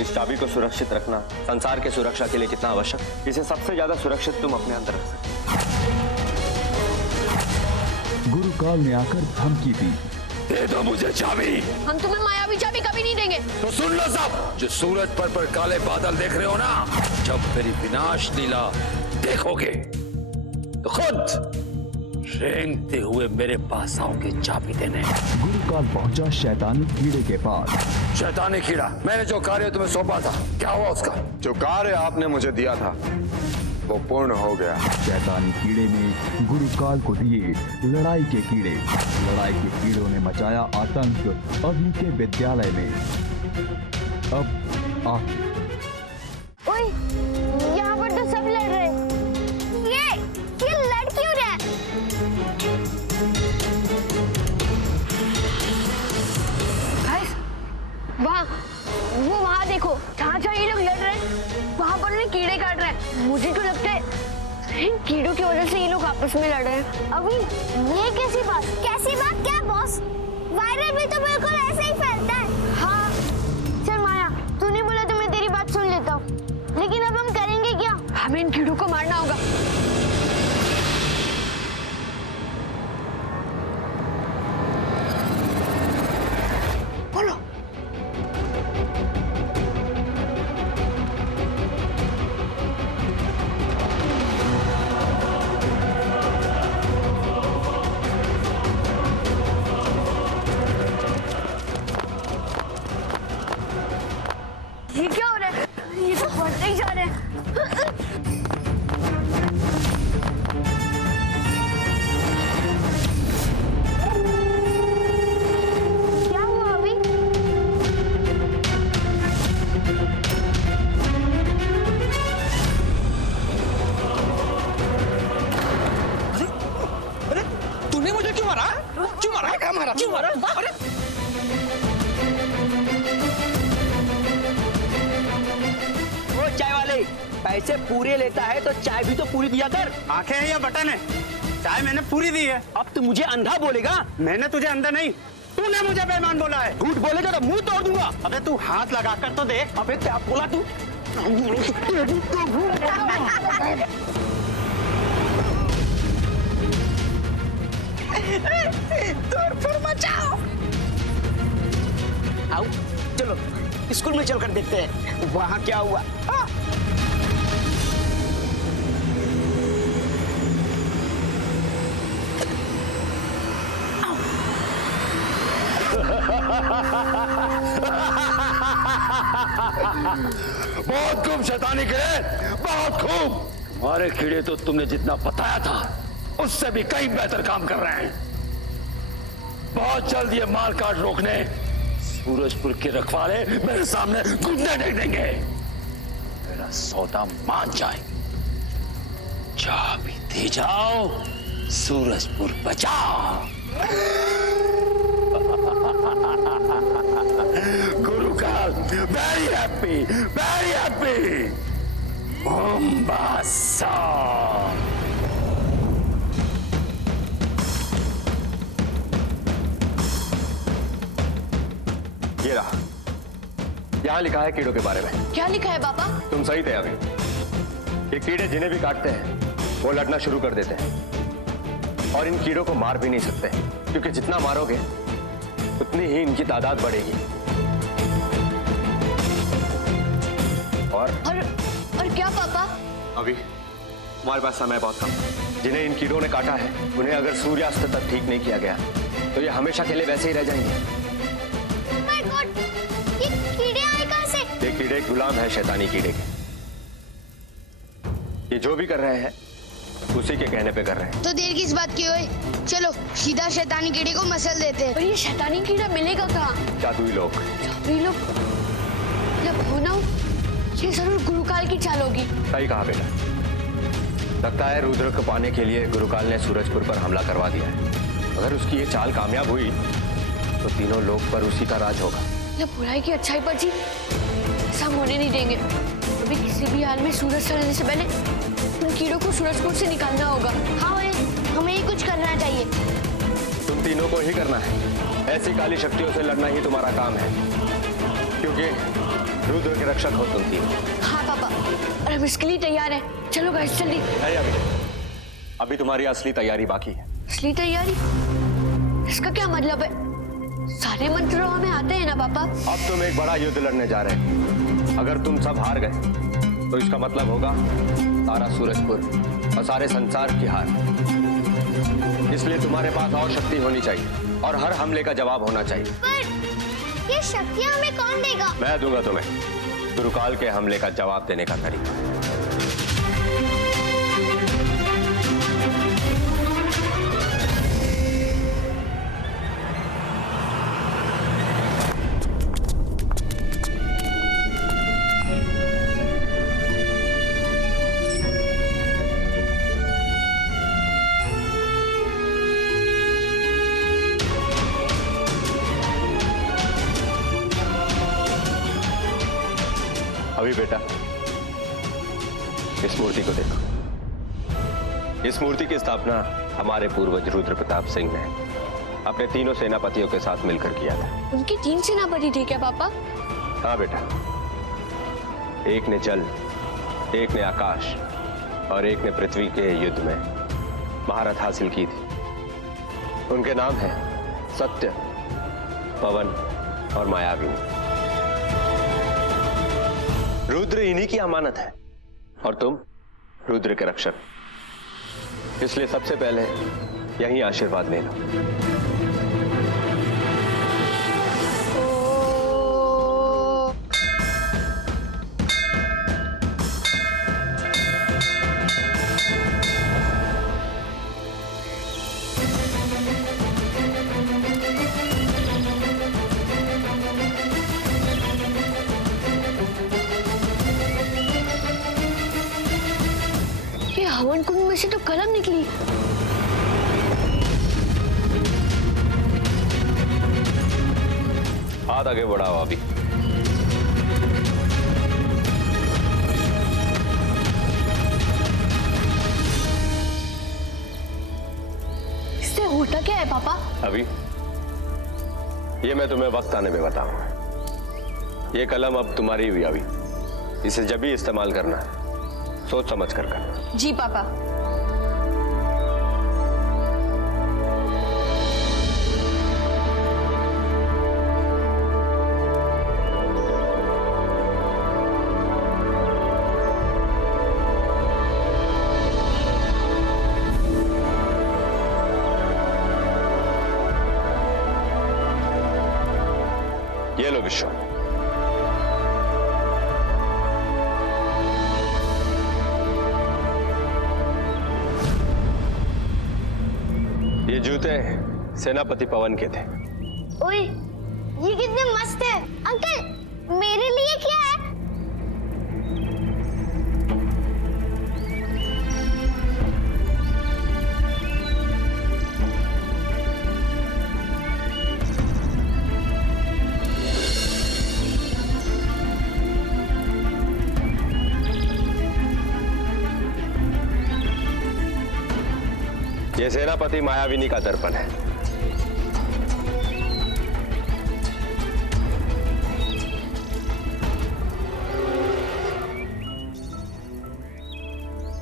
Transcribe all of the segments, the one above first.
इस चाबी को सुरक्षित रखना संसार के सुरक्षा के लिए कितना आवश्यक, इसे सबसे ज्यादा सुरक्षित तुम अपने अंदर रख सकते। गुरुकाल ने आकर धमकी दी, दे दो मुझे चाबी। हम तुम्हें मायावी चाबी कभी नहीं देंगे। तो सुन लो सब, जो सूरज पर काले बादल देख रहे हो ना, जब मेरी विनाश लीला देखोगे तो खुद रेंगते हुए मेरे पास आओगे चाबी देने। गुरुकाल पहुंचा शैतानी कीड़े के पास। शैतानी कीड़ा, मैंने जो कार्य तुम्हें सौंपा था, क्या हुआ उसका? जो कार्य आपने मुझे दिया था वो पूर्ण हो गया। शैतानी कीड़े ने गुरुकाल को दिए लड़ाई के कीड़े। लड़ाई के कीड़ों ने मचाया आतंक अभी के विद्यालय में। अब ओए, यहाँ पर तो सब लड़ रहे हैं। ये लड़ क्यों रहा है? वहाँ देखो, जहाँ ये लोग लड़ रहे हैं, वहाँ पर उन्हें कीड़े काट रहे हैं। मुझे तो लगता है इन कीड़ों की वजह से ये लोग आपस में लड़ रहे हैं। अभी ये कैसी बात? कैसी बात क्या बॉस? वायरल भी तो बिल्कुल ऐसे ही फैलता है। हाँ, चल माया, तूने बोला तो मैं तेरी बात सुन लेता हूँ, लेकिन अब हम करेंगे क्या? हमें इन कीड़ों को मारना होगा। ये क्या हो रहा है? ये तो बढ़ते ही जा रहे हैं। क्या हुआ अभी? अरे तूने मुझे क्यों मारा? क्यों मारा? क्या मारा? क्यों मारा? अरे चाय वाले पैसे पूरे लेता है तो चाय भी तो पूरी दिया कर। आंखें हैं या बटन है? चाय मैंने पूरी दी है। अब तू मुझे अंधा बोलेगा? मैंने तुझे अंधा नहीं, तूने मुझे बेईमान बोला है। झूठ बोलेगा तो मुंह तोड़ दूंगा। अबे तू हाथ लगा कर तो देख। अबे क्या बोला तू? मचाओ। आओ चलो स्कूल में चलकर देखते हैं वहाँ क्या हुआ। बहुत खूब शैतानी कीड़े, बहुत खूब। हमारे कीड़े तो तुमने जितना बताया था उससे भी कहीं बेहतर काम कर रहे हैं। बहुत जल्द ये मार काट रोकने सूरजपुर के रखवाले मेरे सामने घुटने टेक देंगे। मेरा सौदा मान जाए। चाबी दे जाओ, सूरजपुर बचाओ। गुरुकाल very happy, very happy. Mombasa. ये रहा, यहाँ लिखा है कीड़ों के बारे में। क्या लिखा है पापा? तुम सही थे अभी। ये कीड़े जिन्हें भी काटते हैं वो लड़ना शुरू कर देते हैं और इन कीड़ों को मार भी नहीं सकते, क्योंकि जितना मारोगे उतनी ही इनकी तादाद बढ़ेगी। और क्या पापा? अभी हमारे पास समय बहुत कम। जिन्हें इन कीड़ों ने काटा है उन्हें अगर सूर्यास्त तक ठीक नहीं किया गया तो ये हमेशा के लिए वैसे ही रह जाएंगे। ये कीड़े आए कहां से? ये कीड़े गुलाम है शैतानी कीड़े के। ये जो भी कर रहे हैं उसी के कहने पे कर रहे हैं। तो देर किस बात की हुई? चलो सीधा शैतानी कीड़े को मसल देते हैं। पर ये शैतानी कीड़ा मिलेगा कहाँ? जादुई लोग। जादुई लोग? जब होना ये जरूर गुरुकाल की चाल होगी। सही कहा बेटा। लगता है रुद्र को पाने के लिए गुरुकाल ने सूरजपुर पर हमला करवा दिया है। अगर उसकी ये चाल कामयाब हुई तो तीनों लोग पर उसी का राज होगा। जब बुराई की अच्छाई पर जीत, ऐसा हम होने नहीं देंगे। अभी किसी भी हाल में सूरज चढ़ने से पहले उन कीड़ों को सूरजपुर से निकालना होगा। हाँ, हमें ही कुछ करना चाहिए। तुम तीनों को ही करना है। ऐसी काली शक्तियों से लड़ना ही तुम्हारा काम है, क्योंकि रुद्र के रक्षक हो तुम तीनों। हाँ पापा, और हम इसके लिए तैयार हैं। चलो गाइस जल्दी। नहीं अभी तुम्हारी असली तैयारी बाकी है। असली तैयारी? इसका क्या मतलब है? सारे मंत्र हमें आते हैं ना पापा? अब तुम एक बड़ा युद्ध लड़ने जा रहे हैं। अगर तुम सब हार गए तो इसका मतलब होगा सारा सूरजपुर और सारे संसार की हार। इसलिए तुम्हारे पास और शक्ति होनी चाहिए और हर हमले का जवाब होना चाहिए। पर ये शक्तियाँ हमें कौन देगा? मैं दूंगा तुम्हें गुरुकाल के हमले का जवाब देने का तरीका। अभी बेटा इस मूर्ति को देखो। इस मूर्ति की स्थापना हमारे पूर्वज रुद्र प्रताप सिंह ने अपने तीनों सेनापतियों के साथ मिलकर किया था। उनके 3 सेनापति थे क्या पापा? हाँ बेटा, एक ने जल, एक ने आकाश और एक ने पृथ्वी के युद्ध में महारत हासिल की थी। उनके नाम हैं सत्य, पवन और मायाविनी। रुद्र इन्हीं की अमानत है और तुम रुद्र के रक्षक, इसलिए सबसे पहले यही आशीर्वाद ले लो। हवन कुंड में से तो कलम निकली। हाथ आगे बढ़ाओ अभी। इससे होता क्या है पापा? अभी ये मैं तुम्हें वक्त आने में बताऊंगा। ये कलम अब तुम्हारी हुई अभी, इसे जब भी इस्तेमाल करना है सोच समझ कर करना। जी पापा। ये लो विश्व। ये जूते सेनापति पवन के थे। ओए, ये कितने मस्त है। अंकल, मेरे लिए क्या है? ये सेनापति मायाविनी का दर्पण है।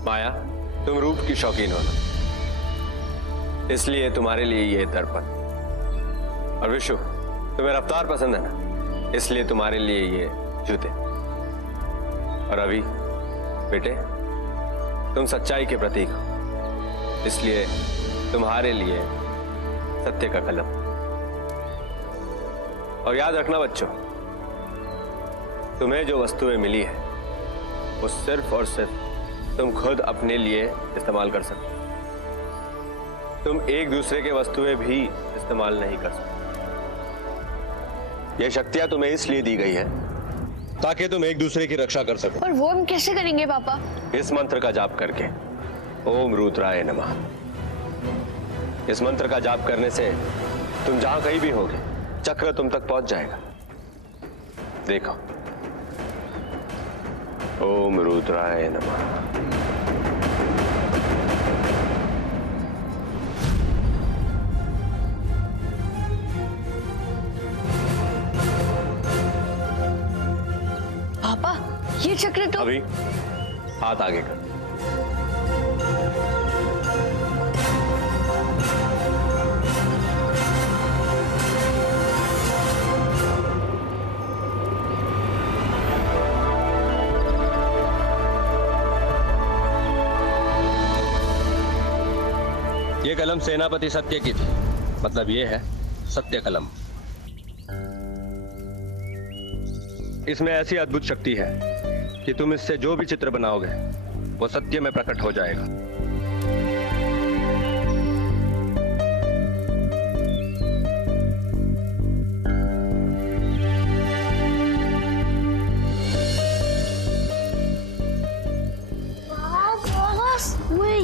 माया, तुम रूप की शौकीन हो ना, इसलिए तुम्हारे लिए ये दर्पण। और विशु, तुम्हें रफ्तार पसंद है ना, इसलिए तुम्हारे लिए ये जूते। और अभी बेटे, तुम सच्चाई के प्रतीक हो, इसलिए तुम्हारे लिए सत्य का कलम। और याद रखना बच्चों, तुम्हें जो वस्तुएं मिली है वो सिर्फ और सिर्फ तुम खुद अपने लिए इस्तेमाल कर सकते हो। तुम एक दूसरे के वस्तुएं भी इस्तेमाल नहीं कर सकते। ये शक्तियां तुम्हें इसलिए दी गई है ताकि तुम एक दूसरे की रक्षा कर सको। और वो हम कैसे करेंगे पापा? इस मंत्र का जाप करके, ओम रुद्राय नमः। इस मंत्र का जाप करने से तुम जहां कहीं भी होगे, चक्र तुम तक पहुंच जाएगा। देखो, ओम रुद्राय नमः। ये चक्र तो अभी हाथ आगे कर। ये कलम सेनापति सत्य की थी, मतलब ये है सत्य कलम। इसमें ऐसी अद्भुत शक्ति है कि तुम इससे जो भी चित्र बनाओगे वो सत्य में प्रकट हो जाएगा।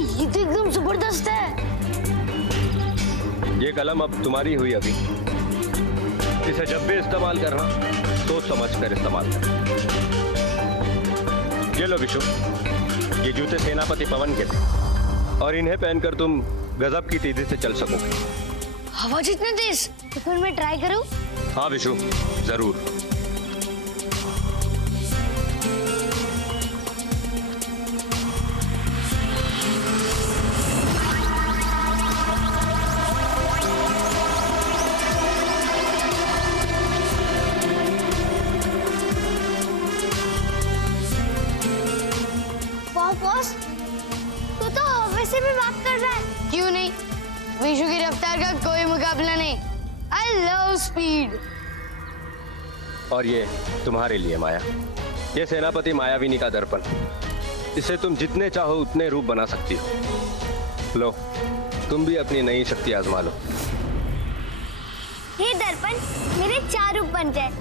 ये तो एकदम जबरदस्त है। ये कलम अब तुम्हारी हुई अभी। इसे जब भी इस्तेमाल करना सोच समझ कर इस्तेमाल करना। ये लो विशु, ये जूते सेनापति पवन के थे और इन्हें पहनकर तुम गजब की तेजी से चल सकोगे। हवा जितने तेज, तो फिर मैं ट्राई करूं? हाँ विशु, जरूर। बॉस, तू तो हवा से भी बात कर रहा है। क्यों नहीं? विशु की रफ्तार का कोई मुकाबला नहीं। I love speed। और ये तुम्हारे लिए माया, ये सेनापति मायाविनी का दर्पण। इसे तुम जितने चाहो उतने रूप बना सकती हो। लो, तुम भी अपनी नई शक्ति आजमा लो। हे दर्पण, मेरे 4 रूप बन जाए।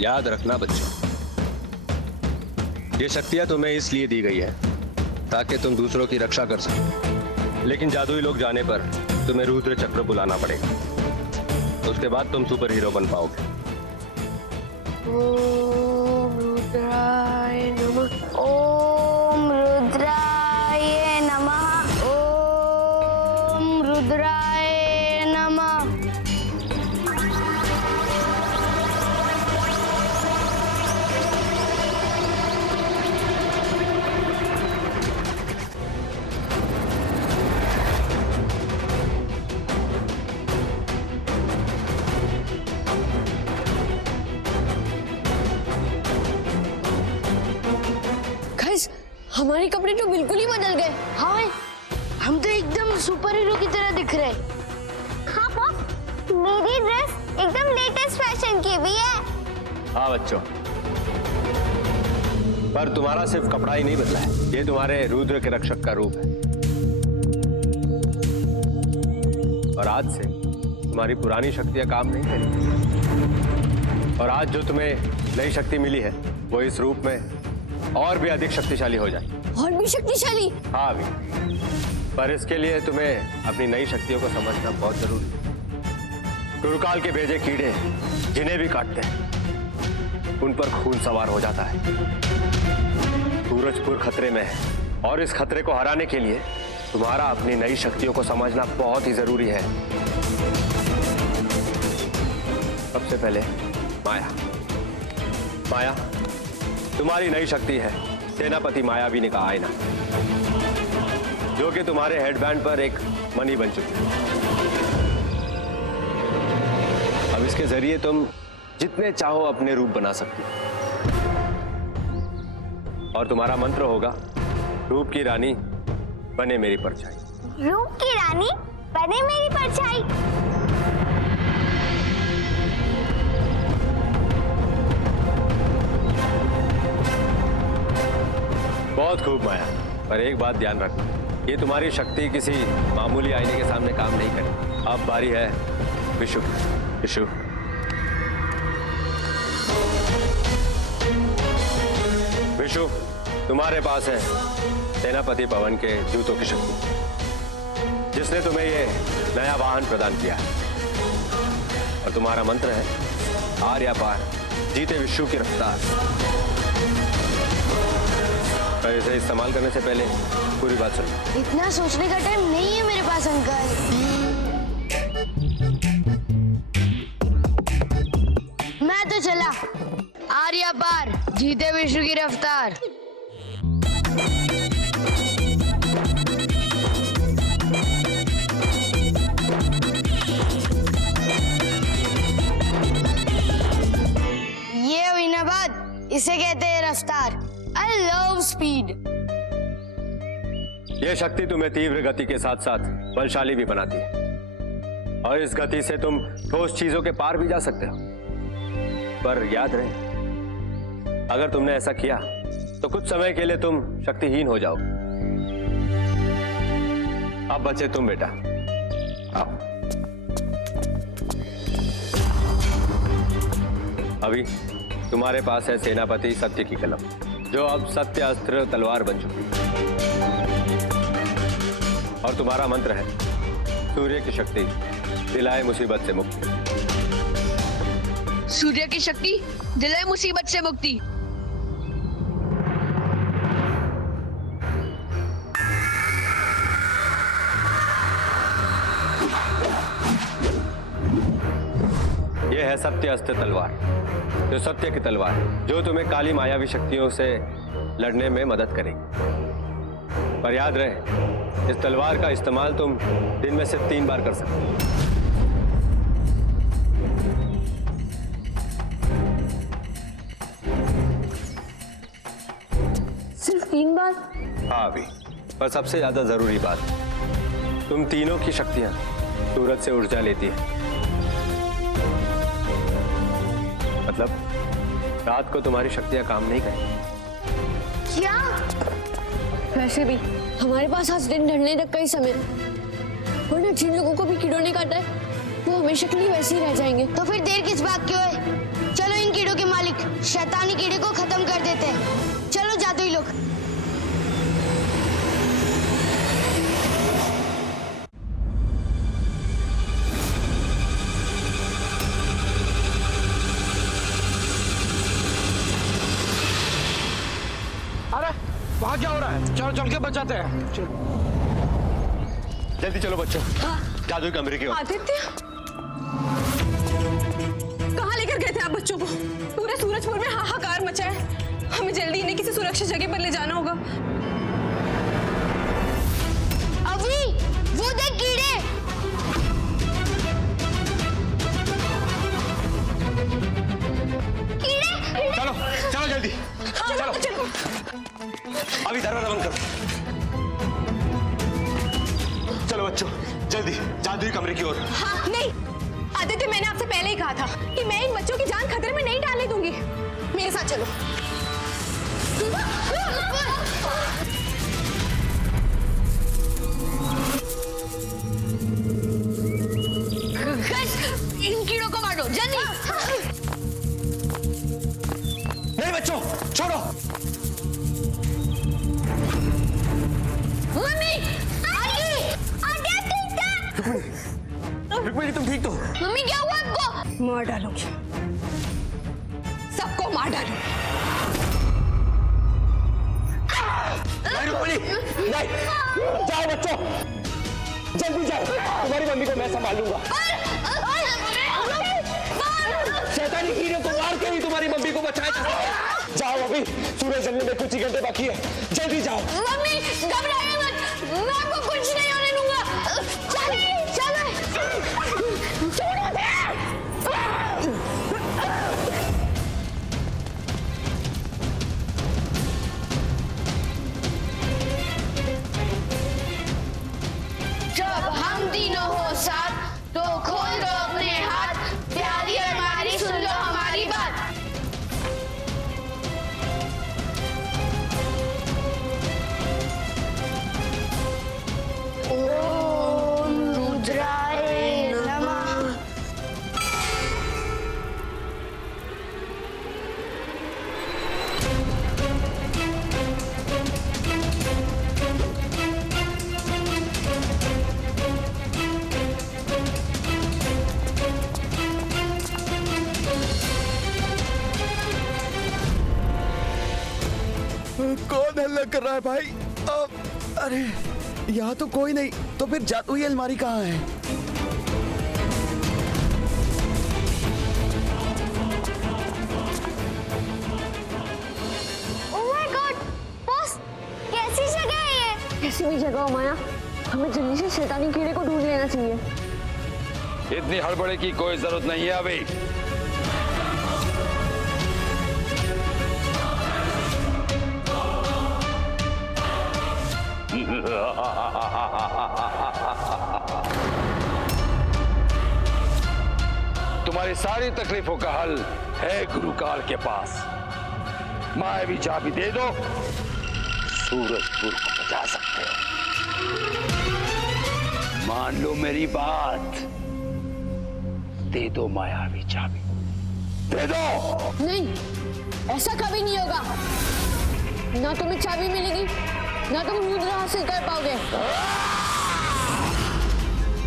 याद रखना बच्चों, ये शक्तियां तुम्हें इसलिए दी गई है ताकि तुम दूसरों की रक्षा कर सको। लेकिन जादुई लोग जाने पर तुम्हें रुद्र चक्र बुलाना पड़ेगा। उसके बाद तुम सुपर हीरो बन पाओगे। ओम रुद्राय नमः। ओम रुद्राय नमः। ओम रुद्राय नमः। हमारे कपड़े तो बिल्कुल ही बदल गए। हाँ, हम तो एकदम सुपर हीरो की तरह दिख रहे हैं। हाँ बॉस, मेरी ड्रेस एकदम लेटेस्ट फैशन की भी है। हाँ बच्चों, पर तुम्हारा सिर्फ कपड़ा ही नहीं बदला है, ये तुम्हारे रुद्र के रक्षक का रूप है। और आज से तुम्हारी पुरानी शक्तियां काम नहीं करेंगी। और आज जो तुम्हें नई शक्ति मिली है वो इस रूप में और भी अधिक शक्तिशाली हो जाए। और भी शक्तिशाली? हाँ भी, पर इसके लिए तुम्हें अपनी नई शक्तियों को समझना बहुत जरूरी है। गुरुकाल के भेजे कीड़े जिन्हें भी काटते हैं उन पर खून सवार हो जाता है। सूरजपुर खतरे में है और इस खतरे को हराने के लिए तुम्हारा अपनी नई शक्तियों को समझना बहुत ही जरूरी है। सबसे पहले माया। माया, तुम्हारी नई शक्ति है सेनापति मायाविनी का आईना, जो कि तुम्हारे हेडबैंड पर एक मणि बन चुकी है। अब इसके जरिए तुम जितने चाहो अपने रूप बना सकती हो। और तुम्हारा मंत्र होगा, रूप की रानी बने मेरी परछाई। रूप की रानी बने मेरी परछाई। बहुत खूब माया, पर एक बात ध्यान रखना, ये तुम्हारी शक्ति किसी मामूली आईने के सामने काम नहीं करेगी। अब बारी है विशु। विशु, विशु, तुम्हारे पास है सेनापति पवन के जूतों की शक्ति, जिसने तुम्हें ये नया वाहन प्रदान किया है। और तुम्हारा मंत्र है, आर या पार, जीते विशु की रफ्तार। पर इसे इस्तेमाल करने से पहले पूरी बात सुनो। इतना सोचने का टाइम नहीं है मेरे पास अंकल। मैं तो चला। आर्या पार, जीते विश्व की रफ्तार। ये हुई ना बात, इसे कहते हैं रफ्तार। I love speed. यह शक्ति तुम्हें तीव्र गति के साथ साथ बलशाली भी बनाती है, और इस गति से तुम ठोस चीजों के पार भी जा सकते हो। पर याद रहे, अगर तुमने ऐसा किया तो कुछ समय के लिए तुम शक्तिहीन हो जाओगे। अब बचे तुम बेटा, आओ। अभी तुम्हारे पास है सेनापति सत्य की कलम, जो अब सत्य अस्त्र तलवार बन चुकी है। और तुम्हारा मंत्र है सूर्य की शक्ति दिलाए मुसीबत से मुक्ति। सूर्य की शक्ति दिलाए मुसीबत से मुक्ति। यह है सत्य अस्त्र तलवार, जो सत्य की तलवार है, जो तुम्हें काली मायावी शक्तियों से लड़ने में मदद करेगी। पर याद रहे, इस तलवार का इस्तेमाल तुम दिन में सिर्फ 3 बार कर सकते हो। सिर्फ 3 बार? हाँ अभी, पर सबसे ज्यादा जरूरी बात, तुम तीनों की शक्तियां सूरज से ऊर्जा लेती है। मतलब रात को तुम्हारी शक्तियां काम नहीं करेंगी। क्या? वैसे भी हमारे पास आज दिन ढलने तक का ही समय है, वरना जिन लोगों को भी कीड़ों ने काटा है वो हमेशा के लिए वैसे ही रह जाएंगे। तो फिर देर किस बात की है? चलो इन कीड़ों के मालिक शैतानी कीड़े को खत्म कर देते हैं। चलो जादुई लोग। अरे वहाँ क्या हो रहा है? चलो चल के बचाते हैं। चलो। जल्दी चलो बच्चों, जादुई कमरे की ओर। आदित्य, कहाँ लेकर गए थे आप बच्चों को? पूरे सूरजपुर में हाहाकार मचा है। हमें जल्दी इन्हें किसी सुरक्षित जगह पर ले जाना होगा। अभी वो देख कीड़े। कीड़े। चलो चलो जल्दी, चलो चलो। अभी दरवाजा बंद करो। चलो बच्चों जल्दी जादुई कमरे की ओर। हाँ, नहीं आदित्य, मैंने आपसे पहले ही कहा था कि मैं इन बच्चों की जान खतरे में नहीं डालने दूंगी। मेरे साथ चलो। इन कीड़ों को मारो जल्दी। नहीं बच्चों, छोड़ो। मम्मी, रुक्मिणी तुम ठीक तो? मम्मी क्या हुआ आपको? मार डालूंगी, सबको मार डालूंगी। नहीं रुक्मिणी, नहीं। जाओ बच्चों, जल्दी जाओ। तुम्हारी मम्मी को मैं संभाल लूंगा। शैतानी कीड़े को मार के ही तुम्हारी मम्मी को बचाया। जाओ अभी, सूरज जलने में कुछ ही घंटे बाकी है। जल्दी जाओ। मम्मी घबराइए मत, मैं आपको कुछ नहीं होने दूंगा। चलिए जब हम तीनों हो साथ तो खोल दो अपने हाथ। प्यारी हमारी सुन लो हमारी बात। ओम कौन हल्ला कर रहा है भाई? अरे यहाँ तो कोई नहीं, तो फिर जादुई अलमारी कहाँ है? ओह माय गॉड बॉस, कैसी जगह है ये? कैसी भी जगह हो माया, हमें जल्दी से शैतानी कीड़े को ढूंढ लेना चाहिए। इतनी हड़बड़ी की कोई जरूरत नहीं है अभी। तुम्हारी सारी तकलीफों का हल है गुरुकाल के पास। मायावी चाबी दे दो, सूरजपुर को बचा सकते हो। मान लो मेरी बात, दे दो मायावी चाबी, दे दो। नहीं, ऐसा कभी नहीं होगा। ना तुम्हें चाबी मिलेगी, ना तुम मुद्रा हासिल कर पाओगे।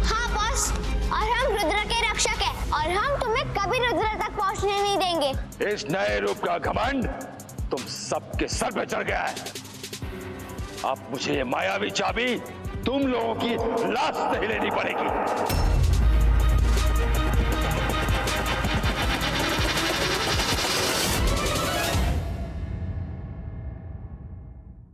हाँ बॉस, और हम रुद्र के रक्षक हैं, और हम तुम्हें कभी रुद्र तक पहुंचने नहीं देंगे। इस नए रूप का घमंड तुम सबके सर पे चढ़ गया है। अब मुझे ये मायावी चाबी तुम लोगों की लाश नहीं लेनी पड़ेगी।